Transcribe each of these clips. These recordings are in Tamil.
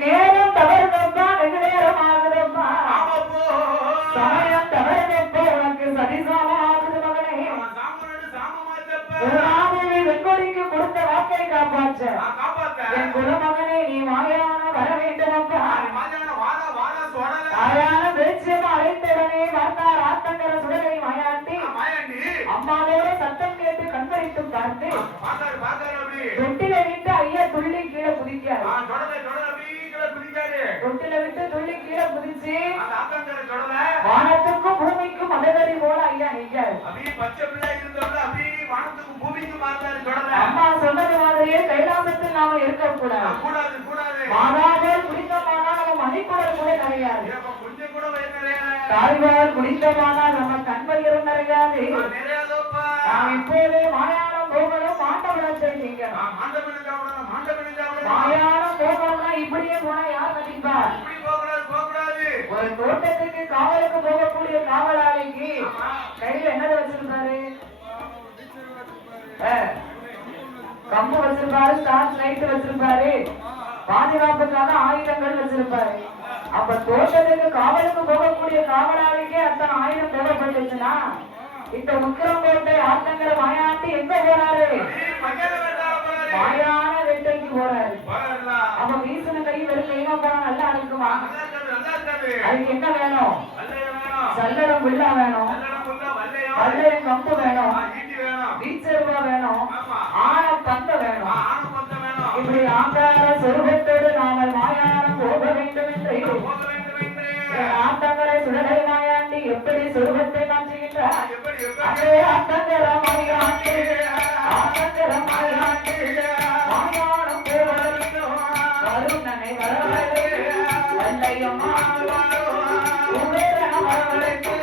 நேரம் தவறுதப்பா வெகு நேரம் ஆகுதப்பா சமயம் தவறுதப்பா உனக்கு சரிசமம் ஆகுது மகனே வெண்கொடிக்கு கொடுத்த வாக்கை காப்பாற்ற என் குலமகனே நீ மாயான வர வேண்டுமப்பா தாயான பேச்சியமா அழைத்தவுடனே வந்தார் ஆத்தங்கர சுடலை மாயாண்டி அம்மாவோட சத்தம் கேட்டு கண்பறித்து பார்த்து தொட்டில விட்டு ஐயா துள்ளி கீழே குதிக்காரு தொட்டில விட்டு துள்ளி கீழே குதிச்சு வானத்துக்கும் பூமிக்கும் மதகரி போல ஐயா நிற்காரு அம்மா சொன்னது மாதிரியே கைலாசத்தில் நாம இருக்கக்கூடாது மாதாவால் குடித்தமானா நம்ம மணிக்குடல் கூட நிறையாது தாய்வால் குடித்தமானா நம்ம கண்பயிரும் நிறையாது நாம் இப்போதே மாயானம் போகணும் மாண்டவனத்தை நீங்கணும் மாயானம் போகணும்னா இப்படியே போனா யார் நடிப்பார் ஒரு தோட்டத்துக்கு காவலுக்கு போகக்கூடிய காவலாளிக்கு கையில என்னது வச்சிருப்பாரு கம்பு வச்சிருப்பாரு ஸ்டார்ச் லைட் வச்சிருப்பாரு பாதுகாப்புக்கான ஆயுதங்கள் வச்சிருப்பாரு அப்ப தோட்டத்துக்கு காவலுக்கு போகக்கூடிய காவலாளிக்கே அத்தனை ஆயுதம் தேவைப்பட்டுச்சுன்னா இந்த உக்கிரங்கோட்டை ஆத்தங்கர மாயாண்டி எங்க போறாரு மாயான வேட்டைக்கு போறாரு அப்ப வீசின கை வெறும் கைமா போனா நல்லா இருக்குமா அதுக்கு என்ன வேணும் சல்லடம் வில்லா வேணும் வல்லையம் கம்பு வேணும் வீச்சருவா வேணும் ஆன பந்த வேணும் இப்படி ஆங்கார சொருபத்தோடு நாமல் மாயானம் போக வேண்டும் என்று ஆத்தங்கரை சுடலை மாயாண்டி எப்படி சொருபத்தை மாற்றுகின்றார் அதே ஆத்தங்கர மாயாண்டி ஆத்தங்கர மாயாண்டி மாயானம் போவதற்கு வருணனை வரவழைத்து வல்லையம் உபேரண வரவழைத்து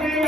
Yeah.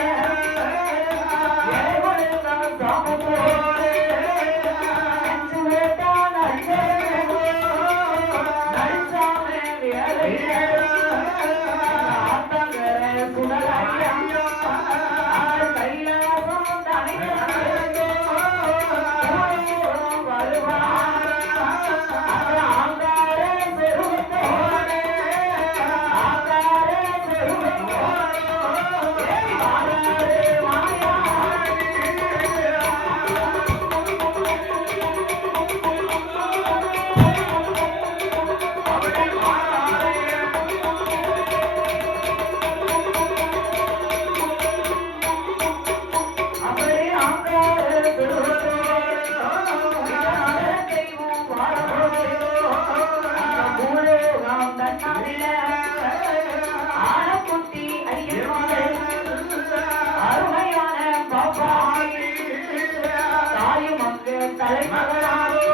தன்னாடில ஆனக்குட்டி ஐயன் அருமையான பாப்பாடி தாயும் அங்கு தலைமகனாரோ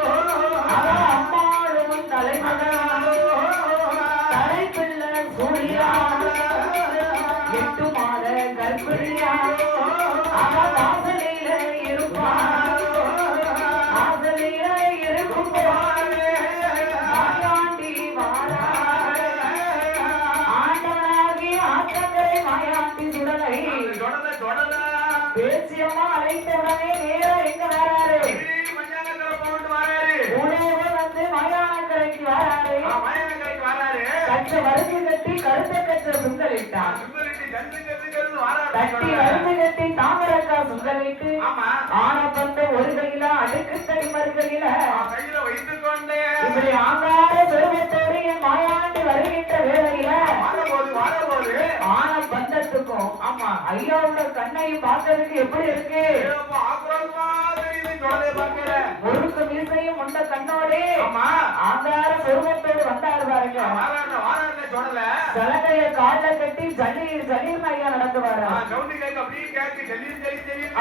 அவ அம்மாளும் தலைமகனாரோ தலைப்பிள்ள சூழியாரோ 8 மாத கர்ப்பிணியாரோ அவ வாசலில இருப்பாரோ வாசலில இருக்கும் போதே மாயாண்டி வாராரே ஆண்டவனாகி ஆற்றங்கரை மாயாண்டி சுடலை பேச்சியம்மா அழைத்தவுடனே நேரா எங்க வராரு வந்து மயானக்கரைக்கு வராரு கச்ச வரிசை கட்டி கருத்த கச்ச சுங்கலிட்டான் கட்டி வரிசை கட்டி தாமரக்கா சுங்கலிட்டு ஆன பந்த ஒரு கையில அடுக்கு தடி மறுகையில இப்படி ஆங்கார பெருமத்தோடு என் மாயாண்டி வருகின்ற வேளையில ஆன பந்தத்துக்கும் ஐயாவோட கண்ணை பார்க்கறதுக்கு எப்படி இருக்கு முறுக்கு மீசையும் உண்ட கண்ணோடே ஆங்கார பெருமத்தோடு வந்தாரு பாருங்க சலங்கைய கால கட்டி ஜல்லீர் ஜல்லீர் ஐயா நடத்துவாரு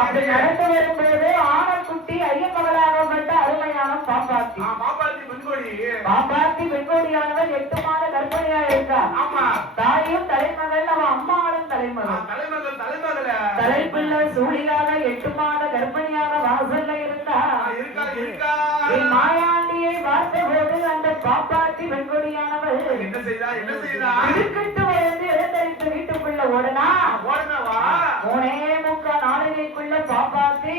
அப்படி நடந்து வரும்போது ஆனக்குட்டி ஐயமகளாகப்பட்ட அருமையான பாப்பாத்தி பாப்பாத்தி பெண்கோடியானவள் 8 மாத கர்ப்பிணியா இருக்கா தாயும் தலைமகள் அவன் அம்மாவும் தலைமகள் தலைப்பிள்ள சூழியாக 8 மாத கர்ப்பிணியாக வாசல்ல இருந்தா மாயாண்டியை பார்த்த போது அந்த பாப்பாத்தி பெண்கொடியானவள் இருக்கட்டு வந்து எழுந்தரித்து வீட்டுக்குள்ள ஓடனா 3 முக்கால் நாளிகைக்குள்ள பாப்பாத்தி